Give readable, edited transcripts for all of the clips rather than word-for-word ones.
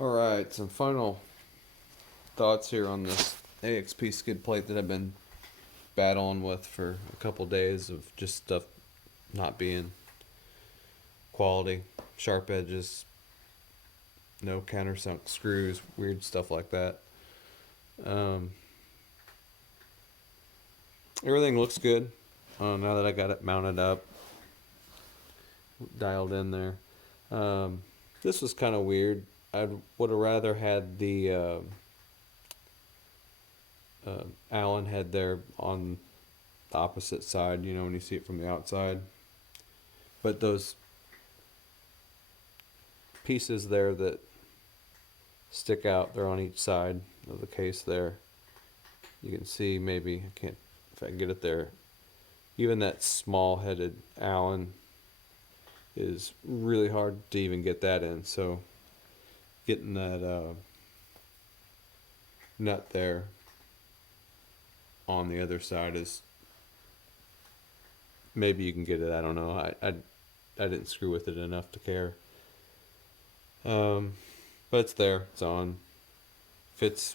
All right, some final thoughts here on this AXP skid plate that I've been battling with for a couple days of just stuff not being quality, sharp edges, no countersunk screws, weird stuff like that. Um, Everything looks good now that I got it mounted up, dialed in there. This was kind of weird. I would have rather had the Allen head there on the opposite side, you know, when you see it from the outside. But those pieces there that stick out, they're on each side of the case there. You can see, maybe, I can't, if I can get it there. Even that small headed Allen is really hard to even get that in. So getting that nut there on the other side is, maybe you can get it. I don't know. I didn't screw with it enough to care. But it's there. It's on. Fits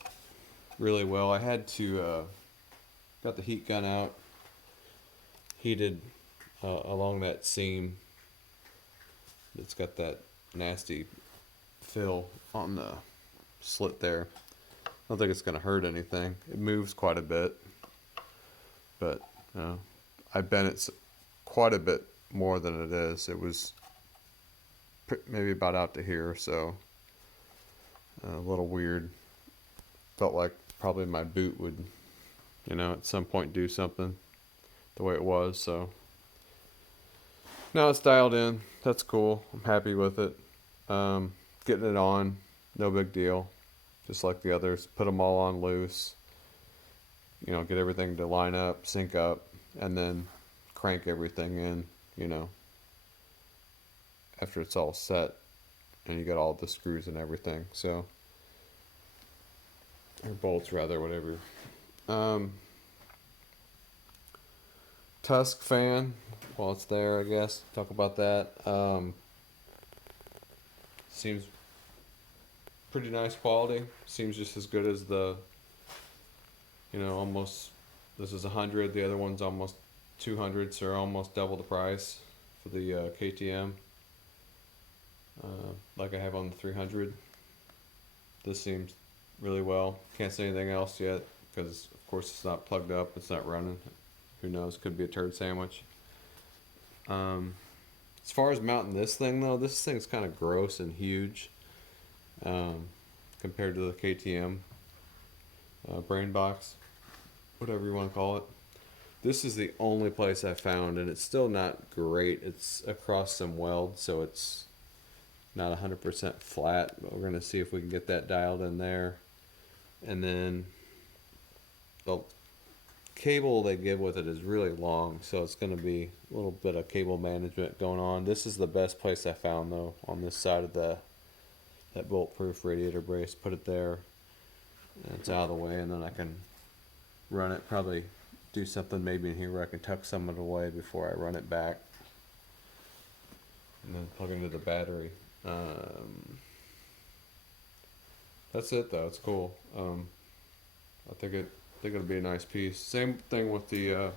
really well. I had to got the heat gun out, heated along that seam. It's got that nasty fill on the slit there. I don't think it's gonna hurt anything. It moves quite a bit, but I bent it quite a bit more than it is. It was maybe about out to here, so a little weird. Felt like probably my boot would, at some point do something the way it was. So now it's dialed in. That's cool. I'm happy with it. Getting it on, no big deal. Just like the others, put them all on loose. Get everything to line up, sync up, and then crank everything in. After it's all set, and you got all the screws and everything. So, or bolts rather, whatever. Tusk fan, while it's there, I guess. Talk about that. Seems pretty nice quality. Seems just as good as the, almost, this is 100, the other one's almost 200, so almost double the price for the KTM. Like I have on the 300. This seems really well. Can't say anything else yet because, of course, it's not plugged up. It's not running. Who knows? Could be a turd sandwich. As far as mounting this thing, though, this thing's kind of gross and huge compared to the KTM brain box, whatever you want to call it. This is the only place I found, and it's still not great. It's across some weld, so it's not 100% flat, but we're going to see if we can get that dialed in there. And then the cable they give with it is really long, so it's going to be a little bit of cable management going on. This is the best place I found, though, on this side of that bulletproof radiator brace. Put it there, and it's out of the way, and then I can run it. Probably do something maybe in here where I can tuck some of it away before I run it back, and then plug into the battery. That's it though. It's cool. I think it'll be a nice piece. Same thing with the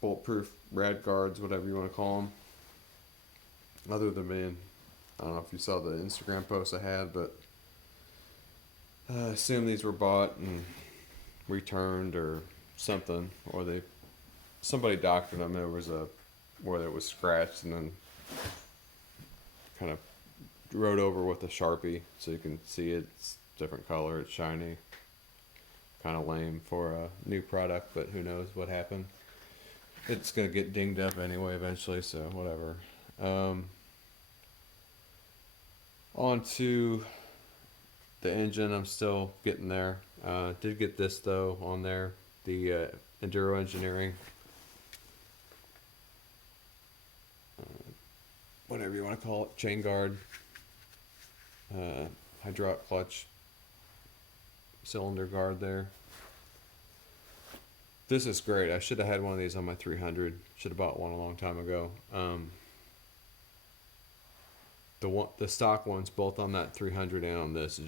bulletproof rad guards, whatever you want to call them. Other than being, I don't know if you saw the Instagram post I had, but I assume these were bought and returned or something, or somebody doctored them. There was where it was scratched and then kind of wrote over with a Sharpie so you can see it's different color, it's shiny. Kind of lame for a new product, but who knows what happened. It's gonna get dinged up anyway eventually, so whatever. On to the engine. I'm still getting there. Did get this though on there, the Enduro Engineering, whatever you want to call it, chain guard, hydraulic clutch, cylinder guard there. This is great. I should have had one of these on my 300. Should have bought one a long time ago. the stock ones, both on that 300 and on this,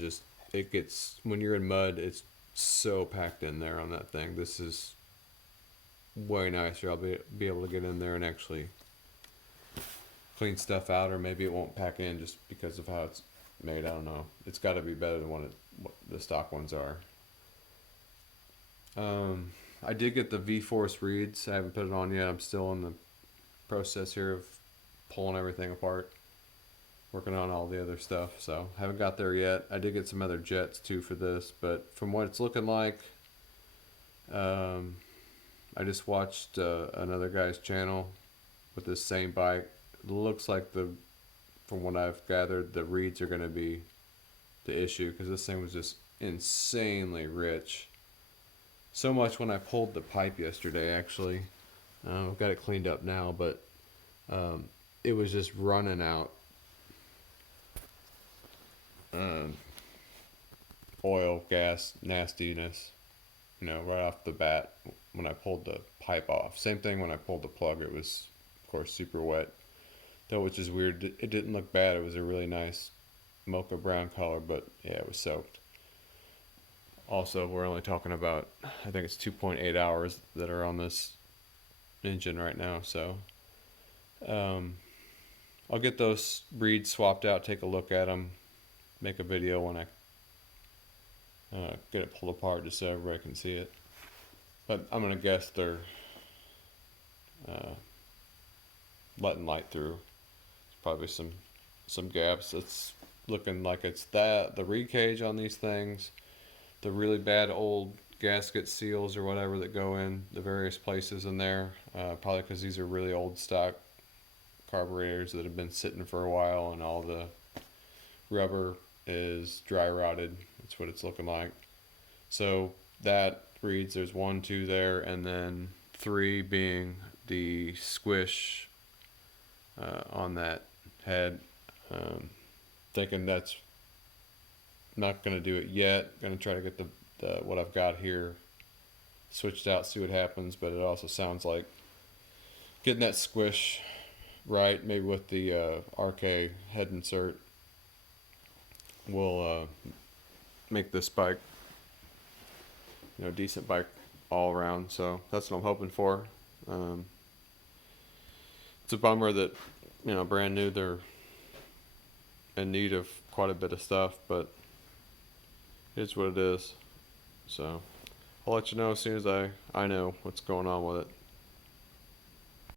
it gets, when you're in mud, it's so packed in there on that thing. This is way nicer. I'll be able to get in there and actually clean stuff out, or maybe it won't pack in just because of how it's made. I don't know. It's got to be better than what the stock ones are. I did get the V-Force reeds. I haven't put it on yet. I'm still in the process here of pulling everything apart, working on all the other stuff. So haven't got there yet. I did get some other jets too for this, but from what it's looking like, I just watched another guy's channel with this same bike. It looks like from what I've gathered, the reeds are going to be the issue, because this thing was just insanely rich. So much when I pulled the pipe yesterday, actually. I've got it cleaned up now, but it was just running out oil, gas, nastiness, right off the bat when I pulled the pipe off. Same thing when I pulled the plug. It was, of course, super wet, though, which is weird. It didn't look bad. It was a really nice mocha brown color, but yeah, it was soaked. Also, we're only talking about, I think it's 2.8 hours that are on this engine right now, so I'll get those reeds swapped out, take a look at them, make a video when I get it pulled apart just so everybody can see it. But I'm going to guess they're letting light through. There's probably some gaps. It's looking like it's the reed cage on these things, the really bad old gasket seals or whatever that go in the various places in there, probably because these are really old stock carburetors that have been sitting for a while, and all the rubber is dry rotted. That's what it's looking like. So that reads, there's 1, 2 there, and then 3 being the squish on that head. Thinking that's not going to do it yet. Going to try to get the what I've got here switched out, see what happens. But it also sounds like getting that squish right, maybe with the RK head insert, will make this bike, decent bike all around. So that's what I'm hoping for. It's a bummer that, brand new, they're in need of quite a bit of stuff, but it's what it is. So I'll let you know as soon as I know what's going on with it.